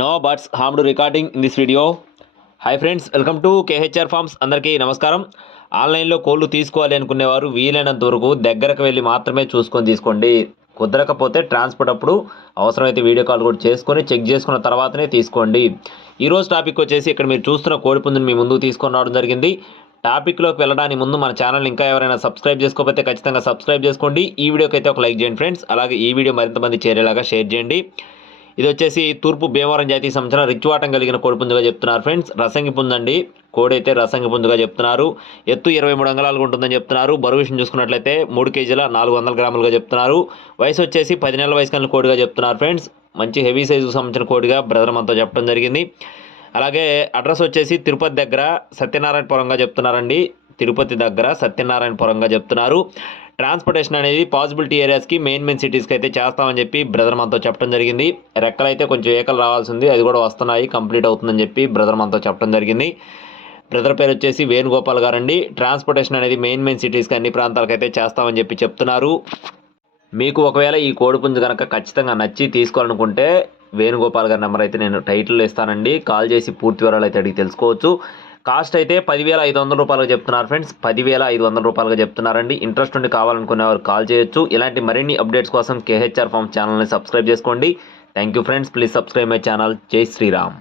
No buts harm to recording in this video hi friends welcome to KHR farms అందరికీ నమస్కారం. ఆన్లైన్లో కోళ్ళు తీసుకోవాలి అనుకునేవారు వీలైనంత వరకు దగ్గరకు వెళ్ళి మాత్రమే చూసుకొని తీసుకోండి. కుదరకపోతే ట్రాన్స్పోర్ట్ అప్పుడు అవసరమైతే వీడియో కాల్ కూడా చేసుకొని చెక్ చేసుకున్న తర్వాతనే తీసుకోండి. ఈరోజు టాపిక్ వచ్చేసి ఇక్కడ మీరు చూస్తున్న కోడి పుంజుని మీ ముందు తీసుకొని రావడం జరిగింది. టాపిక్లోకి వెళ్ళడానికి ముందు మన ఛానల్ ఇంకా ఎవరైనా సబ్స్క్రైబ్ చేసుకోకపోతే ఖచ్చితంగా సబ్స్క్రైబ్ చేసుకోండి. ఈ వీడియోకి అయితే ఒక లైక్ చేయండి ఫ్రెండ్స్ అలాగే ఈ వీడియో మరింత మంది చేరేలాగా షేర్ చేయండి. ఇది వచ్చేసి తూర్పు భీమవరం జాతికి సంబంధించిన రిచ్వాటం కలిగిన కోడిపుందుగా చెప్తున్నారు. ఫ్రెండ్స్ రసంగి పుందండి. కోడి అయితే రసంగి పుందుగా చెప్తున్నారు. ఎత్తు ఇరవై మూడు అంగళాలు ఉంటుందని చెప్తున్నారు. బరువు విషయం చూసుకున్నట్లయితే మూడు కేజీల నాలుగు వందల గ్రాములుగా చెప్తున్నారు. వయసు వచ్చేసి పది నెలల వయసు కలిగిన కోడిగా చెప్తున్నారు. ఫ్రెండ్స్ మంచి హెవీ సైజుకు సంబంధించిన కోడిగా బ్రదర్ మనతో చెప్పడం జరిగింది. అలాగే అడ్రస్ వచ్చేసి తిరుపతి దగ్గర సత్యనారాయణపురంగా చెప్తున్నారండి. తిరుపతి దగ్గర సత్యనారాయణపురంగా చెప్తున్నారు. ట్రాన్స్పోర్టేషన్ అనేది పాసిబిలిటీ ఏరియాస్కి మెయిన్ మెయిన్ సిటీస్కి అయితే చేస్తామని చెప్పి బ్రదర్ మనతో చెప్పడం జరిగింది. రెక్కలు అయితే కొంచెం ఏకలు రావాల్సి ఉంది అది కూడా వస్తున్నాయి కంప్లీట్ అవుతుందని చెప్పి బ్రదర్ మనతో చెప్పడం జరిగింది. బ్రదర్ పేరు వచ్చేసి వేణుగోపాల్ గారండి. ట్రాన్స్పోర్టేషన్ అనేది మెయిన్ మెయిన్ సిటీస్కి అన్ని ప్రాంతాలకు అయితే చేస్తామని చెప్పి చెప్తున్నారు. మీకు ఒకవేళ ఈ కోడిపుంజు కనుక ఖచ్చితంగా నచ్చి తీసుకోవాలనుకుంటే వేణుగోపాల్ గారి నెంబర్ అయితే నేను టైటిల్లో ఇస్తానండి. కాల్ చేసి పూర్తి వివరాలు అయితే అడిగి తెలుసుకోవచ్చు. కాస్ట్ అయితే పదివేల ఐదు వందల రూపాయలుగా చెప్తున్నారు ఫ్రెండ్స్. పదివేల ఐదు వందల రూపాయలుగా చెప్తున్నారండి. ఇంట్రెస్ట్ ఉండి కావాలనుకునే వారు కాల్ చేయొచ్చు. ఇలాంటి మరిన్ని అప్డేట్స్ కోసం కేహెచ్ఆర్ ఫామ్ ఛానల్ని సబ్స్క్రైబ్ చేసుకోండి. Thank you friends. Please subscribe my channel. జై శ్రీరామ్.